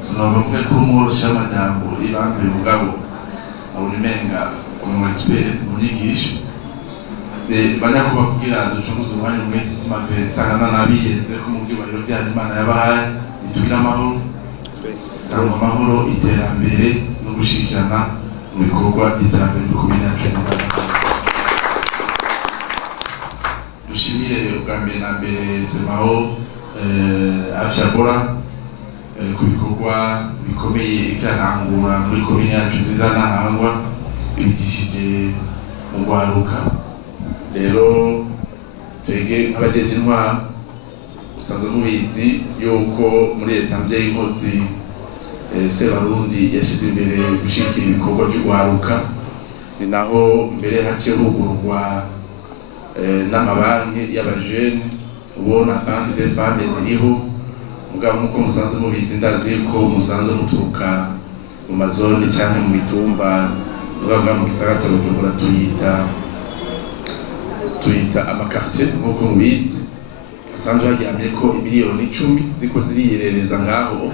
sinavuga ko umworoshya w'amajambo ibambe mugabo abona imenga umu expert mu nyigisho banyakuba kugira ducunguze umwanya mwete simave sangana nabihenze ko mu byubahiro bya Imana yabahaye nitugira amahoro sangwa amahoro iterambere no gushikirana mu bikorwa by'iterambere no kumenya cyane. Dushimire ubwa mbere na mbere Semaho Afya Bora ku bikorwa bikomeye ikanangura muri komine yacu nziza Ntahangwa ibitishije mu gwaruka. Rero twege nk'abajeje intwara usanzwe mubizi yuko muri leta mvyeyi inkozi Sebarundi yashize imbere gushikira ibikorwa by'ugwaruka, ni naho mbere haciye hugurwa n'amabanki y'abajene ubona banki des femmes ziriho. Mugabo nkuko musanzwe mubizi ndazi ko musanzwe muturuka mu mazone cyane mu mitumba uvuga mu gisagara cya Bujumbura tuyita amakartier nkuko mubizi asanzwe haryamye ko miliyoni 10 ziko ziriyerereza ngaho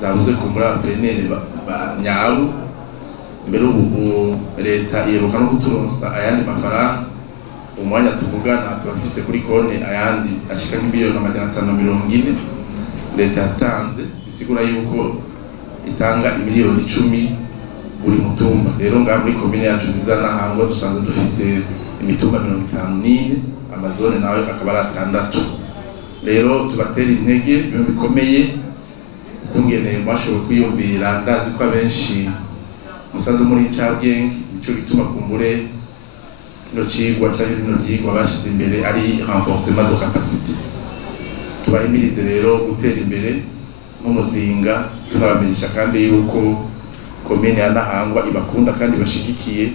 zabuze kumbura prenere banyaru. Mbere ubu leta iheruka no kuturonsa ayandi mafaranga umwanya tuvugana turafise kuri konti ayandi ashika nk'imiliyoni 540 leta yatanze, bisigura yuko itanga miliyoni 10 buri mutumba. Rero ngaha muri komine yacu nziza Ntahangwa dusanzwe dufise imitumba 54 amazone nawe akaba ari 6. Rero tubatera intege byo bikomeye kungene mwashoboye kwiyumvira. Ndazi ko abenshi musanzwe muri cyabwenge nicyo gituma kumbure kino cigwa cyangwa bino byigwa bashize imbere ari renforcement de capacité. Tubahimirize rero gutera imbere nk'umuzinga, tunabamenyesha kandi yuko komine ya Ntahangwa ibakunda kandi bashigikiye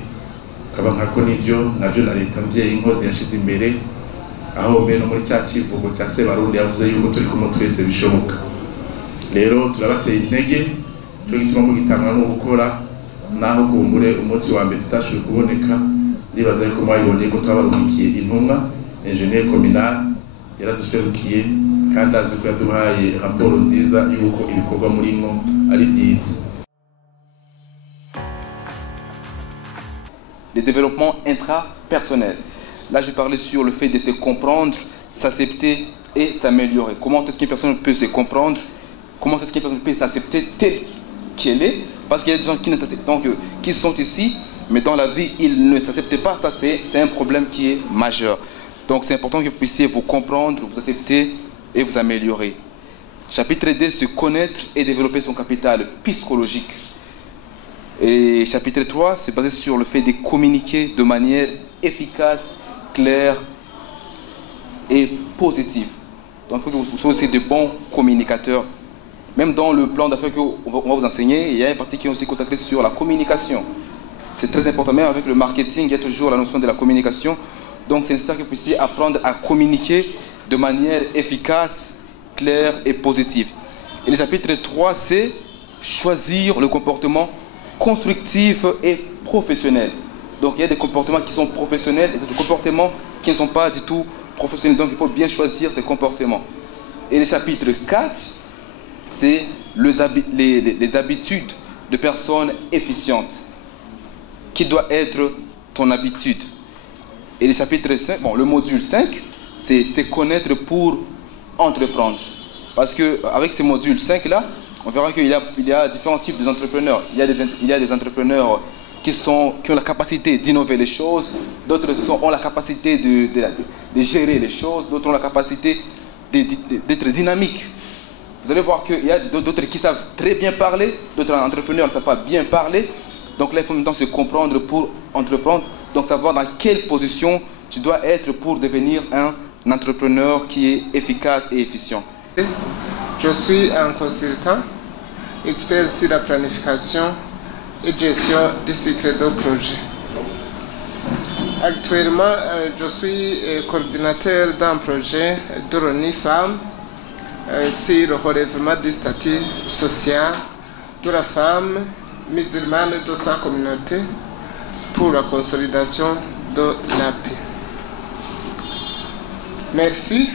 kaba nkako nivyo navyo na leta mvyeyi inkozi yashize imbere, aho mbe no muri cya kivugo cya Sebarundi yavuze yuko turi kumwe twese bishoboka. Rero turabateye intege cyo gituma mu gitangwa no gukora naho kumbure umunsi wa mbere tutashoboye kuboneka. Ndibaza yuko mwayibonye ko twabarukiye intumwa ingénieur communal yaraduserukiye kandi azi ko yaduhaye raporo nziza yuko ibikorwa murimo ari byiza. Les développements intrapersonnels. Là, je parlais sur le fait de se comprendre, s'accepter et s'améliorer. Comment est-ce qu'une personne peut se comprendre? Comment est-ce qu'une personne peut s'accepter telle qu'elle est? Parce qu'il y a des gens qui ne s'acceptent, donc qui sont ici, mais dans la vie, ils ne s'acceptent pas. Ça, c'est un problème qui est majeur. Donc, c'est important que vous puissiez vous comprendre, vous accepter et vous améliorer. Chapitre 2, se connaître et développer son capital psychologique. Et chapitre 3, c'est basé sur le fait de communiquer de manière efficace, claire et positive. Donc, il faut que vous soyez aussi de bons communicateurs. Même dans le plan d'affaires qu'on va vous enseigner, il y a une partie qui est aussi consacrée sur la communication. C'est très important, même avec le marketing, il y a toujours la notion de la communication. Donc, c'est nécessaire que vous puissiez apprendre à communiquer de manière efficace, claire et positive. Et le chapitre 3, c'est choisir le comportement constructif et professionnel. Donc, il y a des comportements qui sont professionnels et des comportements qui ne sont pas du tout professionnels. Donc, il faut bien choisir ces comportements. Et le chapitre 4, c'est les habitudes de personnes efficientes. Qui doit être ton habitude? Et le chapitre 5, bon, le module 5, c'est se connaître pour entreprendre. Parce qu'avec ces modules 5-là, on verra qu'il y a différents types d'entrepreneurs. Il y a des entrepreneurs qui ont la capacité d'innover les choses, d'autres ont la capacité de gérer les choses, d'autres ont la capacité d'être dynamiques. Vous allez voir qu'il y a d'autres qui savent très bien parler, d'autres entrepreneurs ne savent pas bien parler. Donc là, il faut maintenant se comprendre pour entreprendre, donc savoir dans quelle position tu dois être pour devenir un entrepreneur qui est efficace et efficient. Je suis un consultant, expert sur la planification et gestion des cycles de projet. Actuellement, je suis coordinateur d'un projet de l'ONU-Femmes sur le relèvement du statut social de la femme musulmane de sa communauté pour la consolidation de la paix. Merci.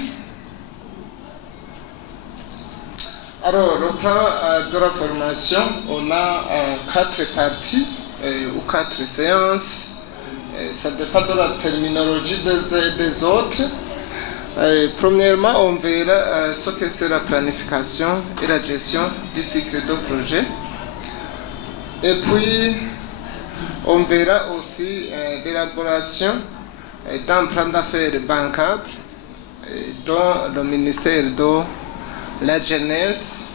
Alors, le plan de la formation, on a 4 parties ou 4 séances. Ça dépend de la terminologie des autres. Premièrement, on verra ce que c'est la planification et la gestion du cycle de projet. Et puis, on verra aussi l'élaboration d'un plan d'affaires bancable dont le ministère de la jeunesse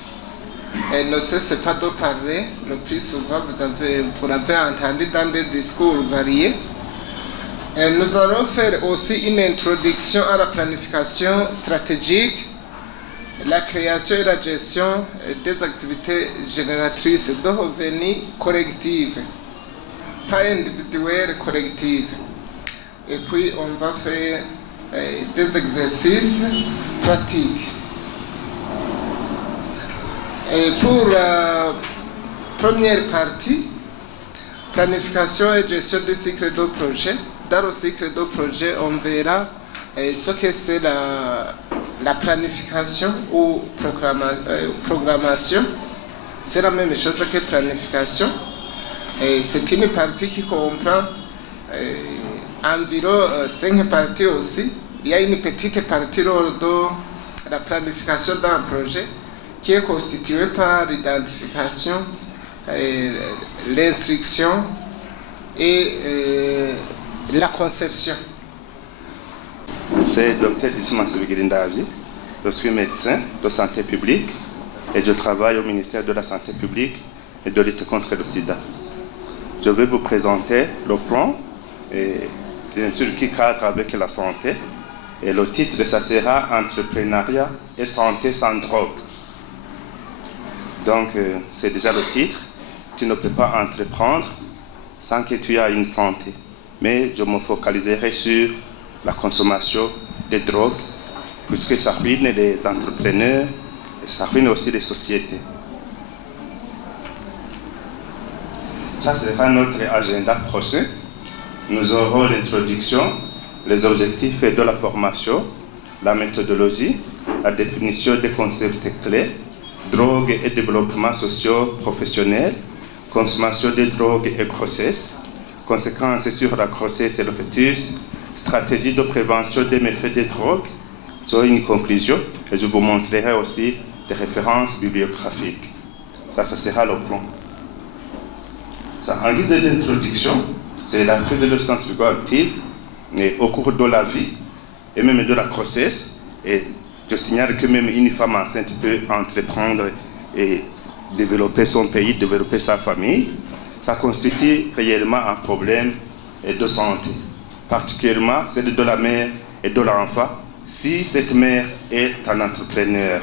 ne cesse pas de parler. Le plus souvent, vous l'avez entendu dans des discours variés. Et nous allons faire aussi une introduction à la planification stratégique, la création et la gestion des activités génératrices de revenus collectives, pas individuelles, collectives. Et puis, on va faire des exercices pratiques. Et pour la première partie, planification et gestion des cycles de projet. Dans le cycle de projet, on verra ce que c'est la planification ou programmation. C'est la même chose que planification. C'est une partie qui comprend environ 5 parties aussi. Il y a une petite partie lors de la planification d'un projet qui est constituée par l'identification, l'instruction et la conception. C'est Dr Dismas Vigirindavi. Je suis médecin de santé publique et je travaille au ministère de la Santé publique et de lutte contre le sida. Je vais vous présenter le plan, et bien sûr qui cadre avec la santé. Et le titre de ça sera Entrepreneuriat et santé sans drogue. Donc c'est déjà le titre. Tu ne peux pas entreprendre sans que tu aies une santé. Mais je me focaliserai sur la consommation des drogues, puisque ça ruine les entrepreneurs et ça ruine aussi les sociétés. Ça sera notre agenda prochain. Nous aurons l'introduction, les objectifs de la formation, la méthodologie, la définition des concepts clés, drogue et développement socio-professionnel, consommation des drogues et grossesse, conséquences sur la grossesse et le fœtus, stratégie de prévention des méfaits des drogues, sur une conclusion, et je vous montrerai aussi des références bibliographiques. Ça sera le plan. Ça, en guise d'introduction, c'est la prise de substances psychoactives au cours de la vie et même de la grossesse. Et je signale que même une femme enceinte peut entreprendre et développer son pays, développer sa famille. Ça constitue réellement un problème de santé, particulièrement celle de la mère et de l'enfant, si cette mère est un entrepreneur.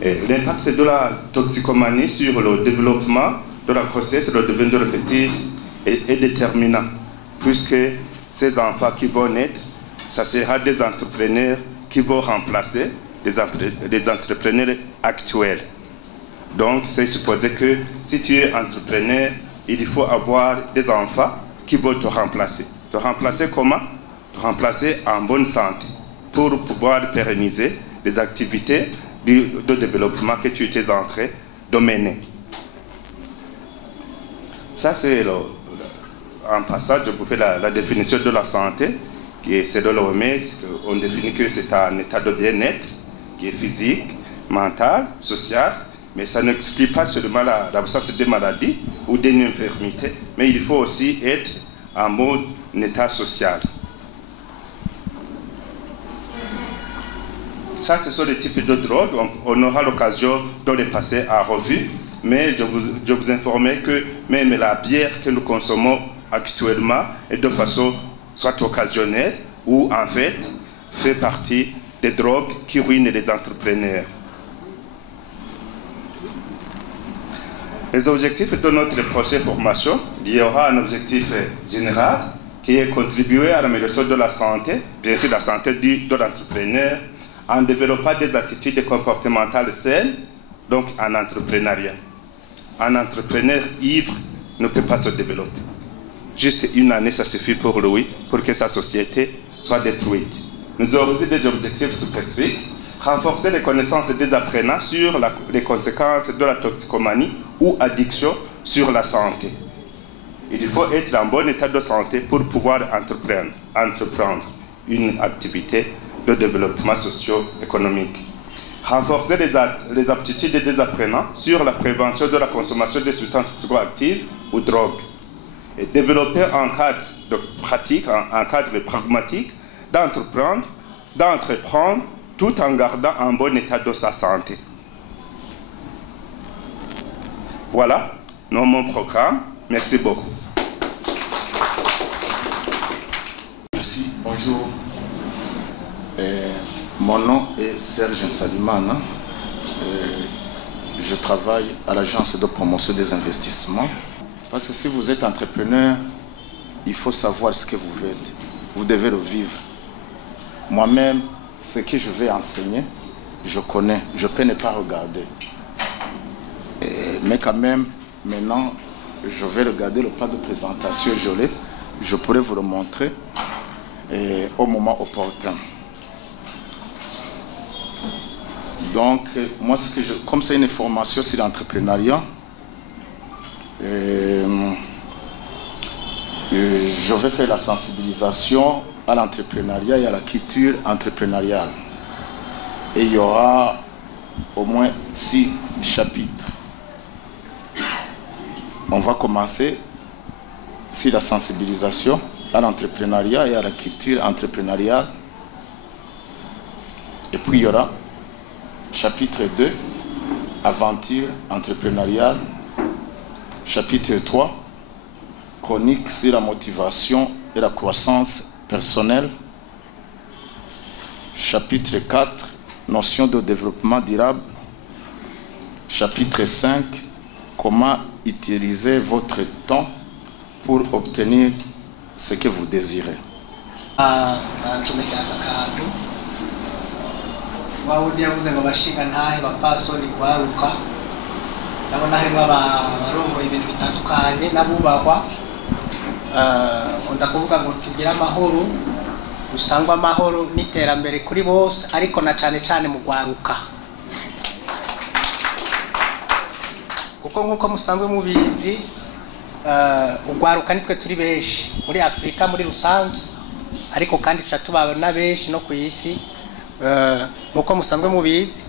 L'impact de la toxicomanie sur le développement de la grossesse, le développement de le fœtus est déterminant, puisque ces enfants qui vont naître, ça sera des entrepreneurs qui vont remplacer des entrepreneurs actuels. Donc, c'est supposé que si tu es entrepreneur, il faut avoir des enfants qui vont te remplacer. Te remplacer comment? Te remplacer en bonne santé pour pouvoir pérenniser les activités de développement que tu étais en train de mener. Ça, c'est en passant, je vous fais la définition de la santé, qui est selon l'OMS, on définit que c'est un état de bien-être qui est physique, mental, social. Mais ça n'exclut pas seulement l'absence de maladies ou d'une infirmité, mais il faut aussi être en bon état social. Ça, ce sont les types de drogues. On aura l'occasion de les passer en revue, mais je vous informe que même la bière que nous consommons actuellement est de façon soit occasionnelle ou en fait partie des drogues qui ruinent les entrepreneurs. Les objectifs de notre prochaine formation, il y aura un objectif général qui est contribuer à l'amélioration de la santé, bien sûr la santé de l'entrepreneur, en développant des attitudes comportementales saines, donc en entrepreneuriat. Un entrepreneur ivre ne peut pas se développer. Juste une année, ça suffit pour lui, pour que sa société soit détruite. Nous aurons aussi des objectifs spécifiques Renforcer les connaissances des apprenants sur les conséquences de la toxicomanie ou addiction sur la santé. Il faut être en bon état de santé pour pouvoir entreprendre une activité de développement socio-économique. Renforcer les aptitudes des apprenants sur la prévention de la consommation de substances psychoactives ou drogues. Et développer un cadre de pratique, un cadre pragmatique d'entreprendre tout en gardant un bon état de sa santé. Voilà mon programme. Merci beaucoup. Merci, bonjour. Mon nom est Serge Salimana. Je travaille à l'agence de promotion des investissements. Parce que si vous êtes entrepreneur, il faut savoir ce que vous faites. Vous devez le vivre. Moi-même, ce que je vais enseigner, je connais. Je peux ne pas regarder. Mais quand même, maintenant, je vais regarder le plan de présentation. Je pourrais vous le montrer au moment opportun. Donc, moi, comme c'est une formation sur l'entrepreneuriat, je vais faire la sensibilisation à l'entrepreneuriat et à la culture entrepreneuriale. Et il y aura au moins 6 chapitres. On va commencer sur la sensibilisation à l'entrepreneuriat et à la culture entrepreneuriale. Et puis il y aura chapitre 2, aventure entrepreneuriale. Chapitre 3, chronique sur la motivation et la croissance personnelle. Chapitre 4, notion de développement durable. Chapitre 5, comment utiliser votre temps pour obtenir ce que vous désirez. ndabona harimo abarongoye ibintu bitandukanye n'abubahwa ndakuvuga ngo tugire amahoro dusangwa amahoro n'iterambere kuri bose ariko na cyane cyane mu gwaruka kuko nkuko musanzwe mubizi ugwaruka nitwe turi benshi muri Afrika muri rusange ariko kandi tubana benshi no ku isi nkuko musanzwe mubizi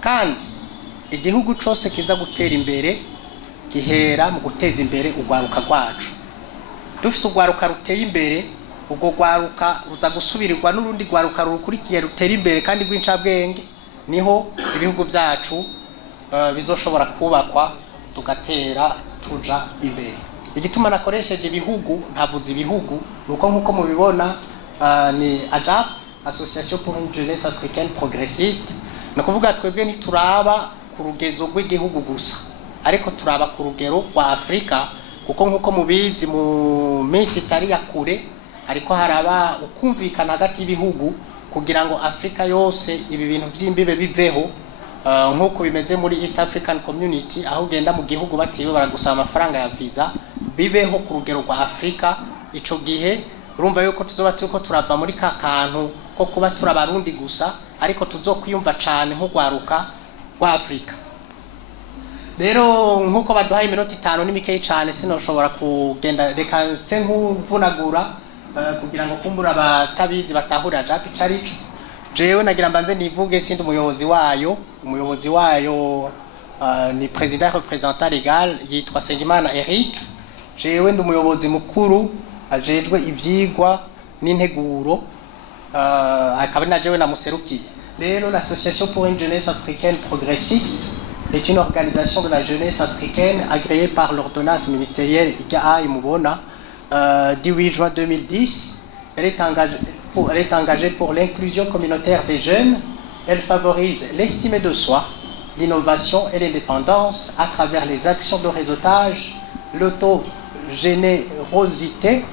kandi igihugu cyose kiza gutera imbere gihera mu guteza imbere ugwaruka rwacu dufise ugwaruka ruteye imbere ubwo gwaruka ruza gusubirirwa n'urundi gwaruka rukurikiye rutera imbere kandi rw'incabwenge niho ibihugu byacu bizoshobora kubakwa tugatera tuja imbere igituma nakoresheje ibihugu ntavuze ibihugu nuko nkuko mubibona ni AJAP Association pour une jeunesse africaine progressiste nakuvuga twebwe ntituraba ku rugezo rw'igihugu gusa ariko turaba ku rugero rwa Afrika kuko nkuko mubizi mu minsi itari ya kure ariko haraba ukumvikana hagati y'ibihugu kugira ngo Afrika yose ibi bintu by'imbibe biveho nkuko bimeze muri East African Community aho ugenda mu gihugu batiwe baragusaba amafaranga ya visa bibeho ku rugero rwa Afrika ico gihe urumva yuko tuzoba turiko turava muri ka kantu ko kuba turabarundi gusa ariko tuzokwiyumva cyane nk'ugwaruka rwa Afrika rero nkuko baduhaye iminota 5 n'imikeyi cyane sinoshobora kugenda reka nse nkuvunagura kugira ngo kumbura abatabizi batahura japi carico jewe nagira mbanze nivuge sindi umuyobozi wayo ni président représentant légal yitwa Sengimana Eric jewe ndi umuyobozi mukuru ajejwe ivyigwa n'integuro akaba najewe namuserukiye rero l'association pour une jeunesse africaine progressiste est une organisation de la jeunesse africaine agréée par l'ordonnance ministérielle IGA Mubona du 8 juin 2010. Elle est engagée pour l'inclusion communautaire des jeunes. Elle favorise l'estime de soi, l'innovation et l'indépendance à travers les actions de réseautage, l'autogénérosité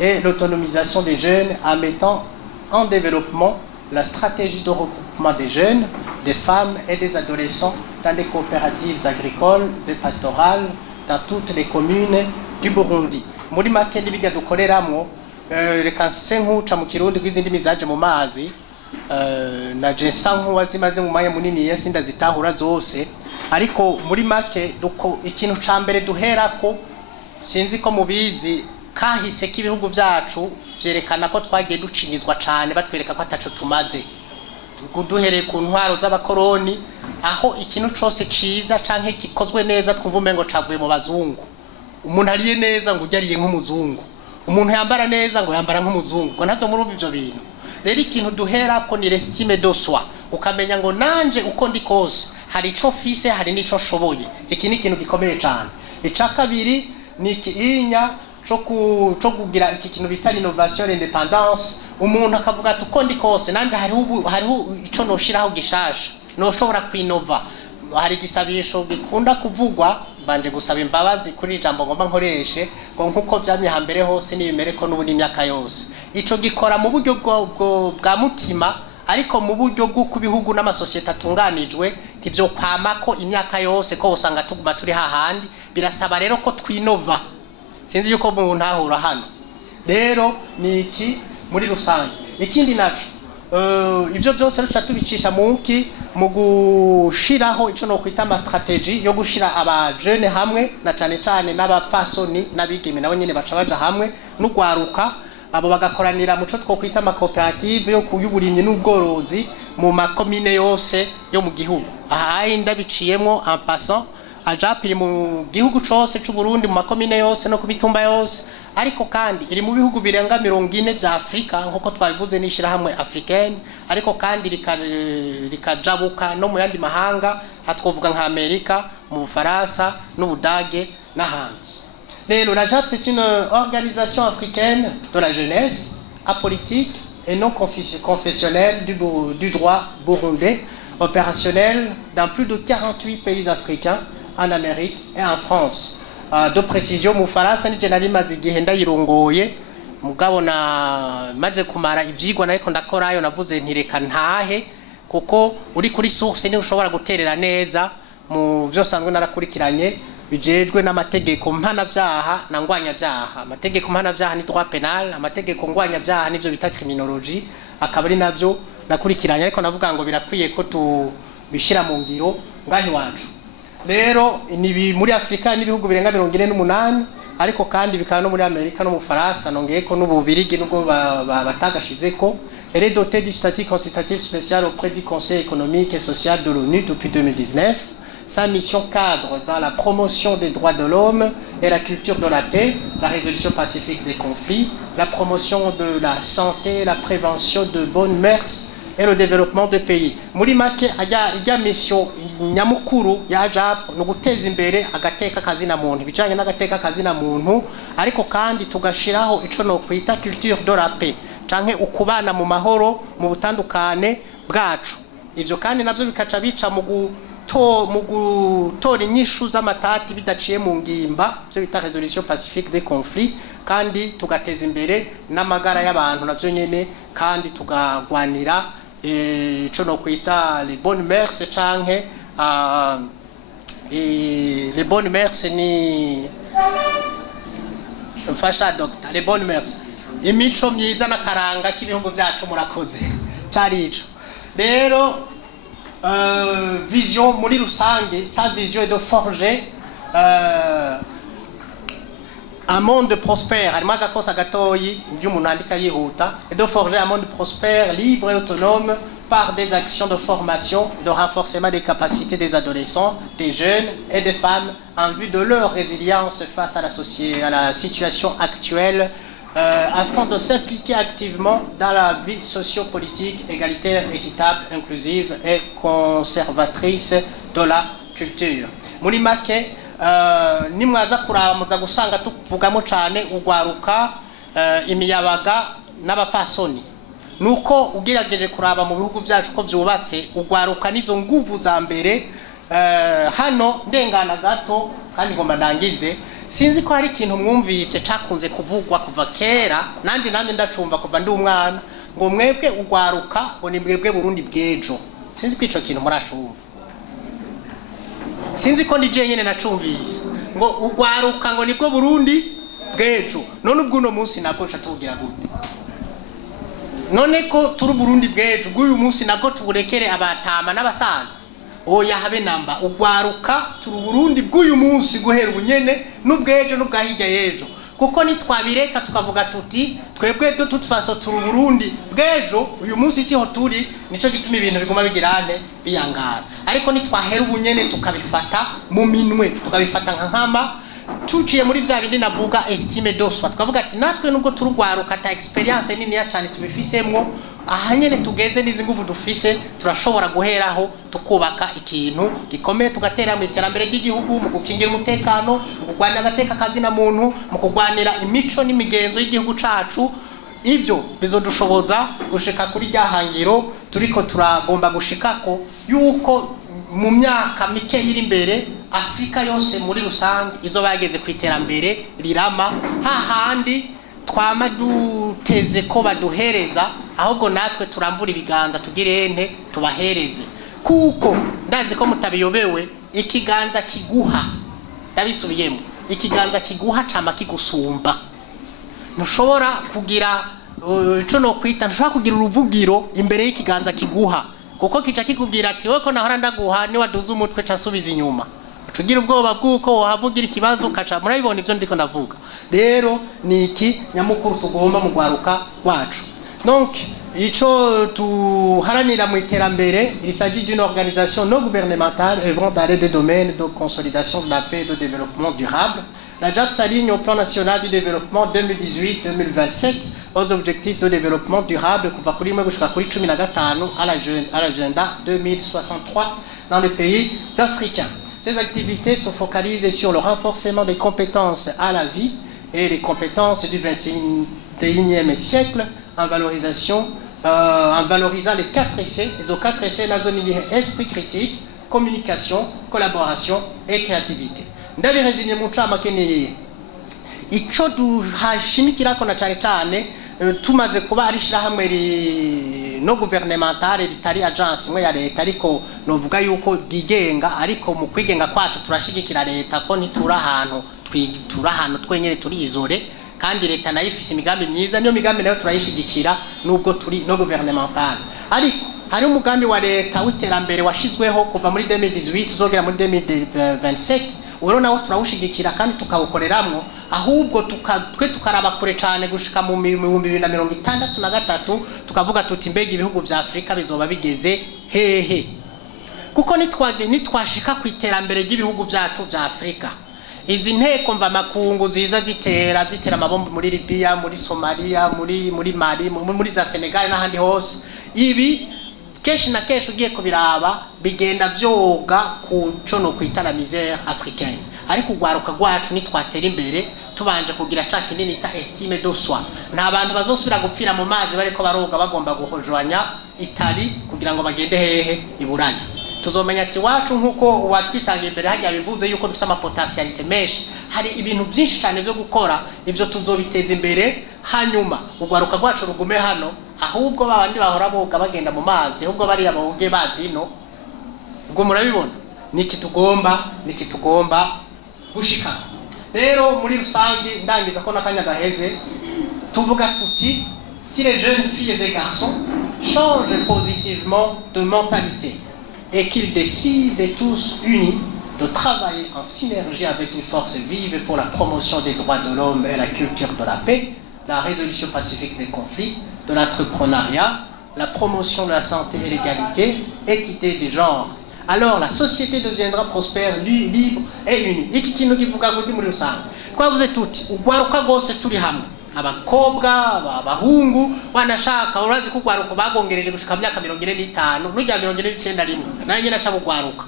et l'autonomisation des jeunes en mettant en développement la stratégie de regroupement des jeunes, des femmes et des adolescents dans les coopératives agricoles et pastorales dans toutes les communes du Burundi. Muri make n'ibiga dukoreramo reka nse nkuca mu kirundi kw'izindi mizaje mu mazi na jensa nk'uwazimaze mu mwanya munini yesi ndazitahura zose ariko muri make duko ikintu ca mbere duherako sinzi ko mubizi kahise k'ibihugu byacu byerekana ko twagiye ducinyizwa cyane batwereka ko ataco tumaze duhereye ku ntwaro z'abakoroni aho ikintu cyose ciza canke kikozwe neza twumva umengo cavuye mu bazungu umuntu ariye neza ngo ujyariye nk'umuzungu umuntu yambara neza ngo yambara nk'umuzungu ngo ntazo murumva ivyo bintu rero ikintu duhera ko ni l'estime de soi ukamenya ngo nanje uko ndi kose hari ico fise hari nico shoboye iki ni ikintu gikomeye cyane ica kabiri ni ikinya cyo kugira iki kintu bita innovation independence umuntu akavuga ati uko ndi kose nanje hariho ico noshiraho gishasha noshobora kwinova hari gisabisho gikunda kuvugwa banje gusaba imbabazi kuri ijambo ngomba nkoreshe ngo nkuko byamye hambere hose nibimere ko n'ubu n'imyaka yose ico gikora mu buryo bwa mutima ariko mu buryo bwo kubihugu n'amasosiyete atunganijwe tivyo kwama ko imyaka yose ko usanga tuguma turi hahandi birasaba rero ko twinova sinzi yuko mu ntahura hano rero ni iki muri rusange ikindi naco ivyo byose ruca tubicisha mu gushiraho ico no kwita ama strategie yo gushira aba jeune hamwe na cane n'abapfasoni n'abigeme nabo nyene baca baja hamwe n'ugwaruka abo bagakoranira mu cyo twokwita ama cooperative yo kuyuburimye n'ubworozi mu makomine yose yo mu gihugu aha ndabiciyemo en passant ajapiri mu gihugu cyose cy'u Burundi mu makomine yose no kubitumba yose ariko kandi iri mu bihugu birenga 40 bya Afrika nkuko twabivuze nishira hamwe africaine ariko kandi rikajabuka no mu yandi mahanga hatwovuga nka Amerika mu Faransa n'Ubudage n'ahandi rero la JAP c'est une organisation africaine de la jeunesse apolitique et non confessionnelle du droit burundais opérationnelle dans plus de 48 pays africains en Amérique et en France. De précision mu Faransa nije nari maze igihe ndayirongoye mugabo na maze kumara ivyigwa nariko ndakorayo navuze ntireka ntahe kuko uri kuri source ni ushobora guterera neza mu byo sanzwe narakurikiranye bijejwe n'amategeko mpanavyaha na ngwanyavyaha amategeko mpanavyaha ni droit pénal amategeko ngwanyavyaha nivyo bita criminologie akaba ari navyo nakurikiranye ariko navuga ngo birakwiye ko tubishira mu ngiro ngahi wacu rero ni muri Afrika n'ibihugu birenga 48 ariko kandi bikaba no muri Amerika no mu Faransa nongeye ko n'ububirigi nubwo batagashizeko elle est dotée du statut consultatif spécial auprès du Conseil économique et social de l'ONU depuis 2019. Sa mission cadre dans la promotion des droits de l'homme et la culture de la paix, la résolution pacifique des conflits, la promotion de la santé, la prévention de bonnes mœurs et le développement des pays. Muri make ajya mission nyamukuru ya JAP no guteza imbere agateka kazina muntu bijanye n'agateka kazina muntu ariko kandi tugashiraho ico no kwita culture de la paix canke ukubana mu mahoro mu butandukane bwacu ivyo kandi navyo bikaca bica mu gutora inyishu z'amatati bidaciye mu ngimba byo bita résolution pacifique des conflits kandi tugateza imbere n'amagara y'abantu navyo nyene kandi tugagwanira ico no kwita les bonnes mœurs canke les bonnes mœurs ni mfasha doctor les bonnes mœurs imico myiza n'akaranga k'ibihugu byacu murakoze cari ico rero vision muri rusange sa vision est de forger un monde prospère harimo agakosa gatoyi by'umuntu andika yihuta et de forger un monde prospère libre et autonome par des actions de formation de renforcement des capacités des adolescents des jeunes et des femmes en vue de leur résilience face à la situation actuelle afin de s'impliquer activement dans la vie socio-politique, égalitaire, équitable, inclusive et conservatrice de la culture. Muri make nimwaza kuramuza gusanga tuvugamo cyane ugwaruka imiyabaga n'abafasoni nuko ugirageje kuraba mu bihugu byacu ko byubatse ugwaruka nizo nguvu za mbere hano ndengana gato kandi ngomba ndangize sinzi ko hari ikintu mwumvise cakunze kuvugwa kuva kera nanje namye ndacumva kuva ndi umwana ngo mwebwe ugwaruka ngo ni mwebwe Burundi bwejo sinzi ko ico kintu muracumva sinzi ko ndi je nyene nacumvise ngo ugwaruka ngo nibwo Burundi bwejo none ubwo no munsi nako ca tugira gute none ko turi Burundi bwejo bw'uyu munsi nako tuburekere abatama n'abasaza oya habe namba ugwaruka turi Burundi bw'uyu munsi guhera ubunyene n'ubwejo n'ubwahijya yejo kuko nitwabireka tukavuga tuti twebwe tutfaso turi Burundi bwejo uyu munsi siho turi nico gituma ibintu biguma bigirane biyangara ariko nitwahera ubunyene tukabifata mu minwe tukabifata nkama tuciye muri vya bindi navuga estime doswa tukavuga ati natwe nubwo turugwaruka ta experience nini ya cyane tubifisemwo ahanyene tugeze nizi nguvu dufise turashobora guheraho tukubaka ikintu gikomeye tugatera mu iterambere ry'igihugu mu gukingira umutekano mu kugwanira agateka kazi na muntu mu kugwanira imico n'imigenzo y'igihugu cacu ivyo bizodushoboza gushika kuri ryahangiro turiko turagomba gushikako yuko mu myaka mike iri imbere Afrika yose muri rusange izoba yageze ku iterambere rirama hahandi twama duteze ko baduhereza ahubwo natwe turamvura ibiganza tugirente tubahereze kuko ndazi ko mutabiyobewe ikiganza kiguha ndabisubiyemo ikiganza kiguha cama kigusumba ntushobora kugira ico no kwita ntushobora kugira uruvugiro imbere y'ikiganza kiguha kuko kica kikubwira ati we ko nahora ndaguha ni waduza umutwe casubiza inyuma tugira ubwoba bwuko wahavugira ikibazo kaca murabibona ivyo ndiko ndavuga rero niki nyamukuru tugomba mu gwaruka wacu donc ico tuharanira mu iterambere il s'agit d'une organisation non gouvernementale œuvrant dans les deux domaines de consolidation de la paix et de développement durable. La JAP s'aligne au plan national du développement 2018-2027 aux objectifs de développement durable kuva kuri 15 à l'agenda 2063 dans les pays africains. Ces activités se focalisent sur le renforcement des compétences à la vie et les compétences du XXIe siècle en valorisant les 4 essais, les 4 essais, la zone esprit critique, communication, collaboration et créativité. Ndabirezinye mu camake ni ico duhashimikirako na cyane cyane tumaze kuba ari shirahamwe no gouvernementale ritari agence imwe ya leta ariko novuga yuko gigenga ariko mu kwigenga kwacu turashigikira leta ko nitura ahantu twenyere turi izore kandi leta nayo ifise imigambi myiza niyo migambi nayo turayishigikira nubwo turi no gouvernementale ariko hari umugambi wa leta w'iterambere washizweho kuva muri 2018 uzogera muri 2027 wero nawo turawushigikira kandi tukawukoreramwo ahubwo twe tukaraba kure cyane gushika mu 2063 tukavuga tuti mbega ibihugu vya Afrika bizoba bigeze hehe kuko nitwashika ku iterambere ry'ibihugu vyacu vya Afrika izi nteko mva makungu ziza zitera amabombo muri Libya muri Somalia muri Mali muri za Senegal n'ahandi hose ibi keshi na keshi ugiye kubiraba bigenda vyoga ku cono kwitana misère africaine ariko ugwaruka gwacu nitwatera imbere tubanje kugira cha kinini ta estime de soi nta bantu bazosubira gupfira mu mazi bariko baroga bagomba guhojwanya Italy kugira ngo bagende hehe iburaya tuzomenya ati wacu nkuko watwitangiye imbere hajya bivuze yuko dufite amapotentialite menshi hari ibintu byinshi cyane byo gukora ivyo tuzobiteza imbere hanyuma ugwaruka gwacu rugume hano ahubwo babandi bahora boga bagenda mu mazi ahubwo bari abahoge bazino ubwo murabibona niki tugomba gushika rero muri rusangi ndangiza ko nakanya gaheze tuvuga tuti si les jeunes filles et garçons changent positivement de mentalité et qu'ils décident tous unis de travailler en synergie avec une force vive pour la promotion des droits de l'homme et la culture de la paix, la résolution pacifique des conflits, de l'entrepreneuriat, la promotion de la santé et l'égalité, équité des genres. Alors la société deviendra prospère, libre et unie. Iki kintu kivuga ngo muri rusange. Kwavuze tuti ugwaruka gose turi hamwe. Abakobwa, abahungu, wanashaka urazi ko ugwaruka bagongereje gushika myaka 45, n'ujya 49 rimwe. Naye nyina ca bugwaruka.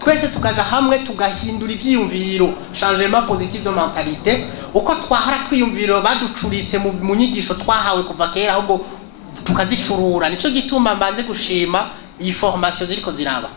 Twese tukaja hamwe tugahindura ivyiyumviro, changement positif de mentalité. Uko twahara kwiyumviro baducuritse mu nyigisho twahawe kuva kera ahubwo tukazicurura nico gituma mbanze gushima iyi formation ziriko ziraba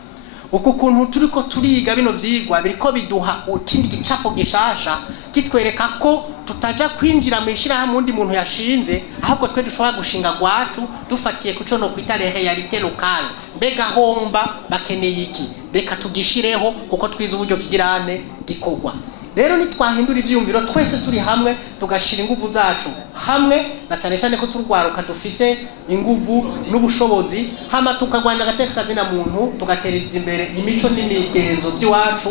uko kuntu turiko turiga bino vyigwa biriko biduha ikindi gicapo gishasha kitwereka ko tutaja kwinjira mu ishira hamwe undi muntu yashinze ahubwo twe dushobora gushinga gwacu dufatiye kuco no kwita réalité locale mbega homba bakeneye iki beka tugishireho kuko twiza uburyo kigirane gikogwa rero nitwahindura ivyumviro twese turi hamwe tugashira inguvu zacu hamwe na cyane cyane ko turwaruka dufise inguvu n'ubushobozi hama tukagwanya agateka kazina muntu tugatereza imbere imico n'imigenzo by'iwacu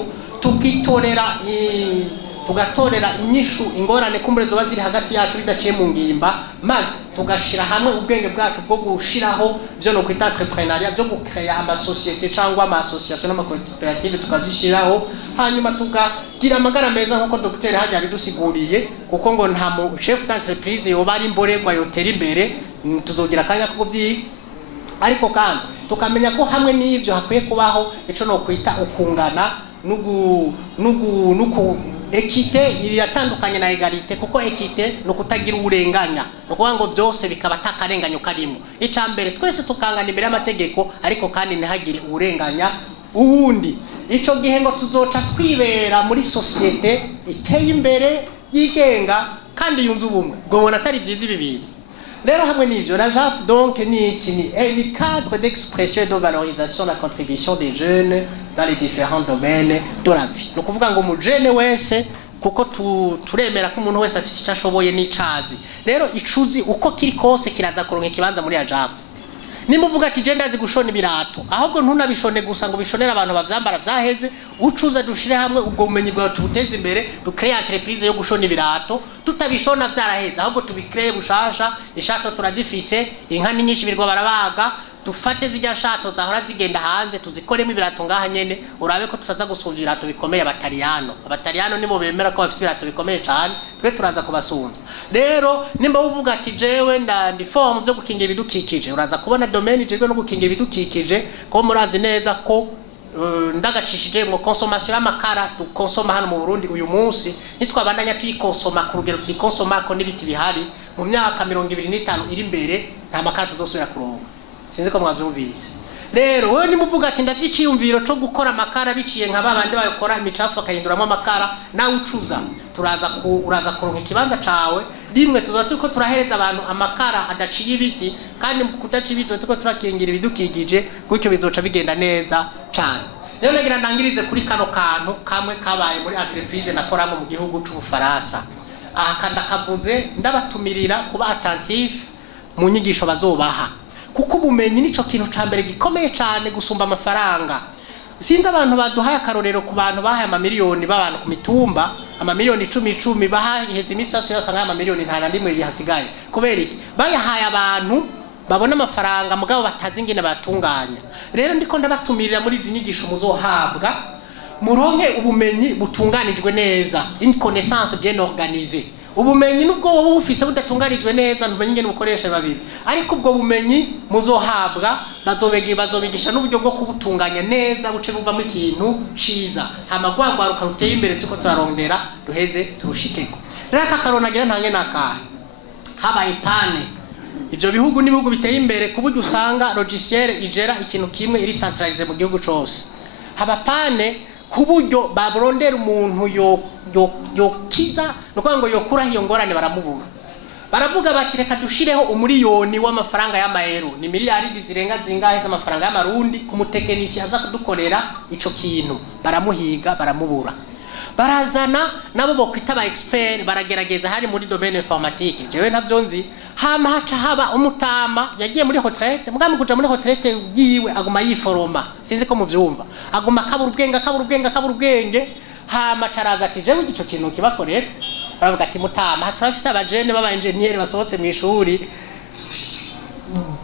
tugatorera inyishu ingorane kumbure zoba ziri hagati yacu bidaciye mu ngimba maze tugashira hamwe ubwenge bwacu bwo gushiraho byo no kwita entrepreneuriat byo gukreya ama societe cyangwa ama association n'ama cooperative tukazishiraho hanyuma tugagira amagara meza nkuko Dr. Hajya bidusiguriye kuko ngo nta mu chef d'entreprise yoba ari imborerwa yotera imbere tuzogira kanya ko kuvyiga ariko kandi tukamenya ko hamwe n'ivyo hakwiye kubaho ico no kwita ukungana nugu ekite iri yatandukanye na egalite kuko ekite no kutagira uburenganya no kuvuga ngo byose bikaba takarenganyo karimo icambere twese tukangana imbere y'amategeko ariko kandi ntihagire uburenganya ubundi ico gihe ngo tuzoca twibera muri societe iteye imbere yigenga kandi yunze ubumwe ngo bona atari byiza ibibiri rero hamwe n'ivyo la JAP donc ni cadre d'expression et de valorisation de la contribution des jeunes dans les différents domaines de la vie. No kuvuga ngo mu jeune wese kuko turemera ko umuntu wese afite icashoboye n'icazi. Rero icuzi uko kiri kose kiraza kuronka ikibanza muri ya JAP. Nimba uvuga ati je ndazi gushona ibirato ahubwo ntunabishone gusa ngo bishonera abantu bavyambara vyaheze ucuza dushire hamwe ubwo bumenyi bwa tubuteze imbere ducreate entreprise yo gushona ibirato tutabishona vyaraheze ahubwo tubicree bushasha ishato turazifise inka nyinshi birwa barabaga dufate zijya shato zahora zigenda hanze tuzikoremo ibirato ngaha nyene urabe ko tutaza gusumvya ibirato bikomeye abatariyano nibo bemera ko bafise ibirato bikomeye cyane twe turaza kubasunza rero nimba uvuga ati jewe ndi form zo gukingira ibidukikije uraza kubona domaine jewe no gukingira ibidukikije ko murazi neza ko ndagacishije mu consommation y'amakara tukonsoma hano mu Burundi uyu munsi nitwabandanya tuyikonsoma ku rugero tuyikonsoma ko nibiti bihari mu myaka 25 iri imbere nta makara tuzosubira kuronka sinzi ko mwavyumvise rero wewe nimuvuga ati ndavyiciyumviro cyo gukora amakara biciye nka babandi bayokora imicafu akahinduramo amakara nawe ucuza uraza kuronka ikibanza cawe rimwe tuzoba turiko turahereza abantu amakara adaciye ibiti kandi kudaciye ibiti turiko turakingira ibidukikije gutyo bizoca bigenda neza cyane rero nagira ndangirize kuri kano kantu kamwe kabaye muri entreprise nakoramo mu gihugu c'Ubufaransa aha kandi akavuze ndabatumirira kuba attentif mu nyigisho bazobaha kuko ubumenyi nico kintu cambere gikomeye cyane gusumba amafaranga sinzi abantu baduhaye akarorero ku bantu bahaye amamiliyoni b'abantu ku mitumba amamiliyoni 10 bahaheze imisaso yose nk'ama miliyoni 5 bihasigaye kubera iki bayahaye abantu babona amafaranga mugabo batazi ingene batunganya rero ndiko ndabatumirira muri izi nyigisho muzohabwa muronke ubumenyi butunganijwe neza une connaissance bien organisée ubumenyi nubwo wowe ufise budatunganijwe neza ntumenye ingene bukoresha babiri ariko ubwo bumenyi muzohabwa bazobigisha n'uburyo bwo kubutunganya neza buce buvamo ikintu ciza hamagwagwaruka ruteye imbere tuko turarondera duheze turushikeko rero akakaronagira ntange nakahe habaye pane ivyo bihugu n'ibihugu biteye imbere kuburyo usanga logiciel igera ikintu kimwe iri centralize mu gihugu cose haba pane kuburyo babrondera umuntu yo kiza nuko ngo yokura hiyo ngorane baramubura baravuga bati reka dushireho umuriyoni w'amafaranga y'amaero ni miliyari zirenga zingahe z'amafaranga y'amarundi ku mutekinisi aza kudukorera ico kintu baramuhiga baramubura barazana nabo bo kwita ba expert baragerageza hari muri domaine informatique jewe ntavyo nzi hama haca haba umutama yagiye muri retraite mugami kuja muri retraite yiwe aguma yiforoma sinzi ko muvyumva aguma kabura ubwenge hama caraza ati jewe igico kintu kibakorera baravuga ati mutama turafise abajene baba engineer basohotse mu ishuri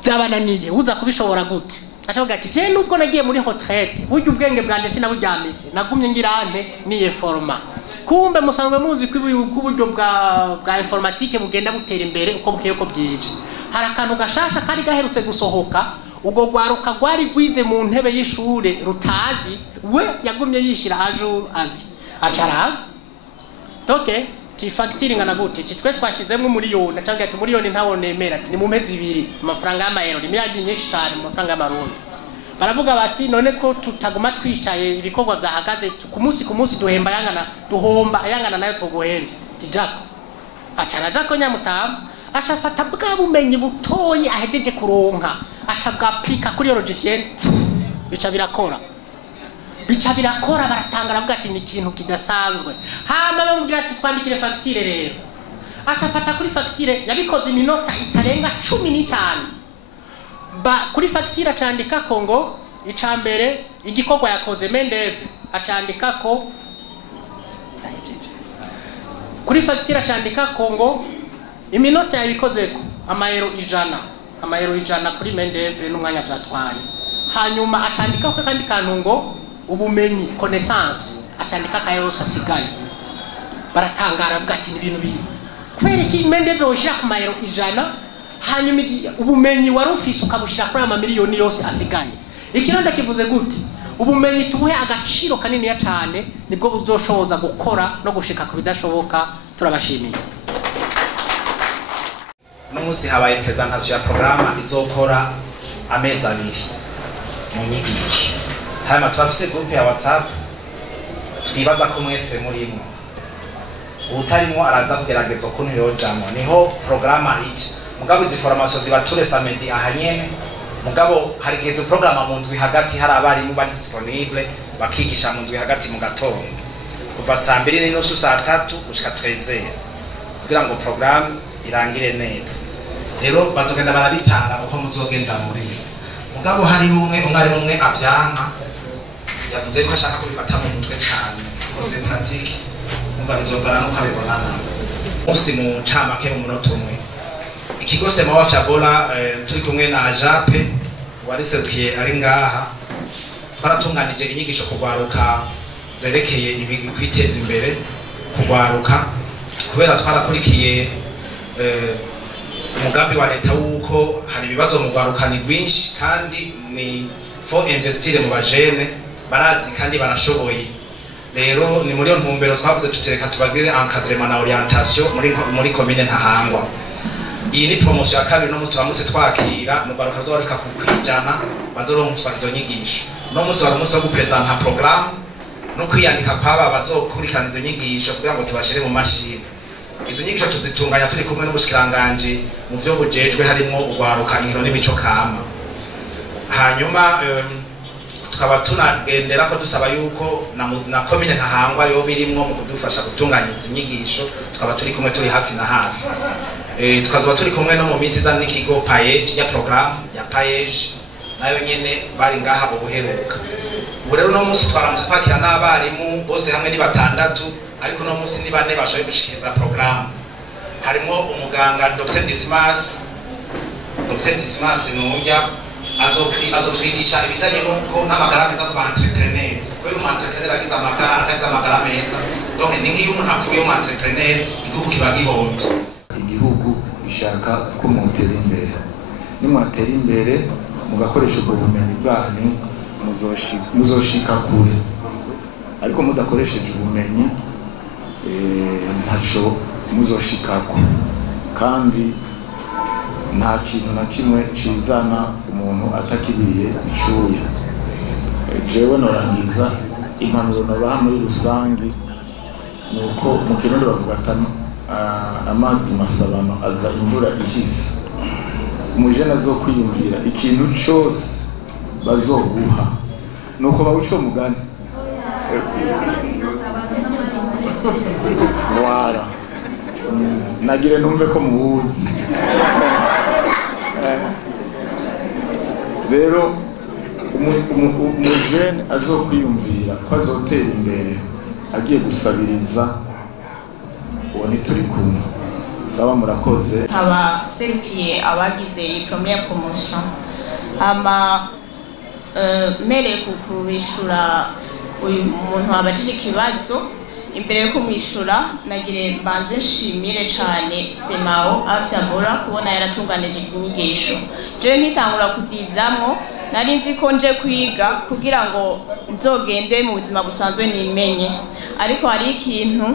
byabananiye uza kubishobora gute ashavuga ati je nubwo nagiye muri retraite buryo ubwenge bwande sinaburyamize nagumye ngirante niye forma kumbe musanzwe muzi kuburyo bwa informatique bugenda butera imbere uko bukeye ko byije harakantu gashasha kari gaherutse gusohoka ubwo gwaruka gwari gwize mu ntebe y'ishure rutazi we yagumye yishira ajour azi acaraza toke tifacturing na gute titwe twashizemwe miliyoni atanga ati miliyoni ntawo nemera ati ni mu mezi 2 amafaranga y'amayero nimyagiye nyinshi cyane mu mafaranga y'amarundi baravuga bati none ko tutaguma twicaye ibikorwa byahagaze ku munsi duhemba yangana nayo twoguhenze kijako acana jako nyamutama ashafata bwa bumenyi butoyi ahejeje kuronka acabwa aplika kuri logiciel bica birakora bica birakora baratangara bavuga ati ni ikintu kidasanzwe hama bamubwira ati twandikire fagitire rero aca afata kuri fagitire yabikoze iminota itarenga 15 kuri fagitire acandika ko ngo icambere igikorwa yakoze mendeve acandika ko kuri fagitire acandika ko ngo iminota yabikoze ko amayero 100 kuri mendeve n'umwanya byatwaye hanyuma acandika ko kandi kantu ngo ubumenyi connaissance acandika kayose asigaye baratangara avuga ati ni ibintu bibi kubera iki mendeve oja ku mayero 100 hanyuma ubumenyi wari ufise ukabushira kuri amamiliyoni yose asigaye ikironda kivuze gute ubumenyi tubuhe agaciro kanini ya cyane nibwo buzoshoboza gukora no gushika ku bidashoboka turabashimiye n'umunsi habaye presentation ya programme izokora amezi 2 mu nyigisho hanyuma twafise groupe ya WhatsApp twibaza ko mwese murimo utarimo araza kugerageza ukuntu yojamo niho programme iki mugabo izi formation ziba tous les samedi ahanyene mugabo hari gihe du programme mu ndwi hagati hari abarimu bari disponible bakigisha mu ndwi hagati mu gatondo kuva saa 2:30 saa 3 gushika 13h kugira ngo programme irangire neza rero bazogenda barabitanga uko muzogenda muri mugabo hari umwe avyana yavuze ko ashaka kubifata mu mutwe cyane kose pratique umva bizogana no kabibonana usi mu camake mu munota umwe ikigo sema wa Fyabola turi kumwe na Jape wariserukiye ari ngaha twaratunganije inyigisho kugwaruka zerekeye kwiteza imbere kugwaruka kubera twarakurikiye umugambi wa leta wuko hari ibibazo mu gwaruka ni rwinshi kandi ni for investir mu bajene barazi kandi barashoboye rero ni muri yo ntumbero twavuze tutereka tubagire encadrement na orientation muri commune Ntahangwa iyi ni promotion ya kabiri no musi turamuse twakira mu gwaruka zobaruka ku kwijana bazoronswa izo nyigisho no musi baramuse wo gupresenta programme no kwiyandika kwaba bazokurikirana izo nyigisho kugira ngo tubashire mu mashini izi nyigisho tuzitunganya turi kumwe n'ubushikiranganje mu byo bujejwe harimo ugwaruka inkino n'imico kama hanyuma tukaba tunagendera ko dusaba yuko na commune Ntahangwa yo birimwo mu kudufasha gutunganya izi nyigisho tukaba turi kumwe turi hafi na hafi tukazoba turi kumwe no mu minsi za n'ikigo Paege ya programme ya Paege nayo nyene bari ngaha ubuheruka ubu rero no musi twaramutse kwakira n'abarimu bose hamwe ni 6 ariko no musi ni 4 bashoboye gushikiriza programme harimo umuganga Dr Dismas Nunja azotwigisha ibijanye n'uko n'amagara meza ku entrepreneur ko uyu entrepreneur agize amagara meza donc ni nk'iyo umuntu apfuye mu entrepreneur igihugu kiba gihombe igihugu bishaka ko mutera imbere nimwatera imbere mugakoresha ubwo bumenyi bwanyu muzoshika kure ariko mudakoresheje ubumenyi ntaco muzoshikako kandi nta kintu na kimwe cizana umuntu atakibiriye icuya jewe norangiza impanuro nabaha muri rusangi nuko mu kirundi bavuga ati amazi masabano aza imvura ihise umujene azokwiyumvira ikintu cyose bazoguha nuko bawuco mugani wara nagire numve ko mubuzi rero umujene azokwiyumvira ko azotera imbere agiye gusabiriza uwo nituri kumwe saba murakoze abaserukiye abagize iyi première promotion mere kubishura uyu muntu abajije ikibazo imbere yo kumwishura nagire mbanze nshimire cyane Semao Fyabola kubona yaratunganije inyigisho je nkitangura kuzizamwo nari nzi ko nje kwiga kugira ngo nzogende mu buzima busanzwe nimenye ariko hari ikintu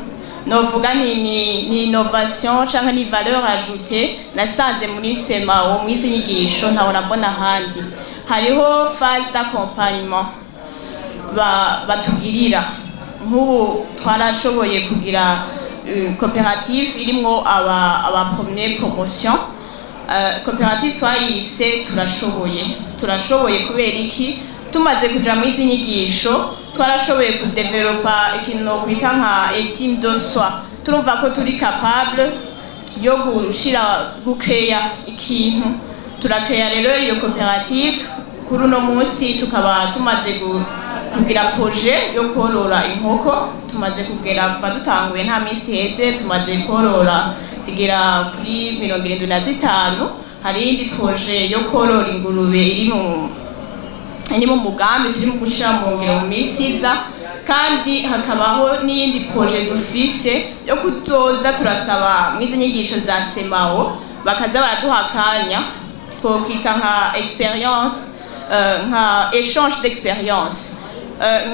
novuga ni innovation cyangwa ni valeur ajoutée nasanze muri Semao mu izi nyigisho ntabona mbona handi hariho phase d'accompagnement batugirira nk'ubu twarashoboye kugira coopérative irimwo aba première promotion coopérative twayise turashoboye kubera iki tumaze kuja mu izi nyigisho twarashoboye kudevelopa ikintu nokwita nka estime de soi turumva ko turi capable yo gucrea ikintu turakrea rero iyo coopérative kuri uno munsi tukaba tumaze kugira projet yo korora inkoko tumaze kugera kuva dutanguye nta minsi heze tumaze korora zigera kuri 75 hari indi projet yo korora ingurube iri mu mugambi turi mu gushira mu ngiro mu misiza kandi hakabaho n'indi projet dufise yo kuzoza turasaba mwize nyigisho za semao bakaza baraduha akanya twokita nka experience nka échange d'expérience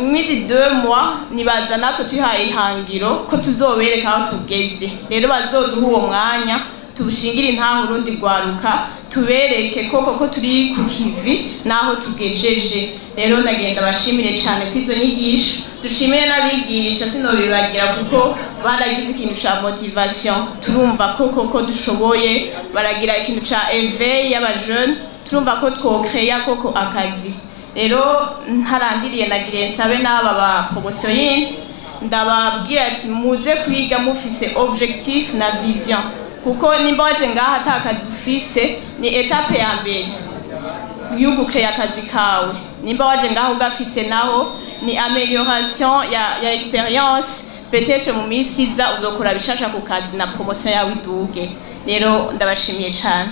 mwizi 2 mois nibaza natwe tuhaye ihangiro ko tuzobereka aho tugeze rero bazoduha uwo mwanya tubushingira intaho urundi rwaruka tubereke koko ko turi ku kivi naho tugejeje rero nagenda bashimire cyane kwizo nyigisho dushimire n'abigisha sinobibagira kuko baragize ikintu ca motivation turumva koko dushoboye baragira ikintu ca éveil y'aba jeune turumva ko twokreya koko akazi rero ntarandiriye nagire nsabe n'aba ba promotion yindi ndababwira ati muze kwiga mufise objectif na vision kuko nimba waje ngaha atakazi ufise ni etape ya mbere yo gucrea akazi kawe nimba waje ngaha ugafise naho ni amélioration ya expérience peut-être mu minsi iza uzokora bishasha ku kazi na promotion yawe iduge rero ndabashimiye cyane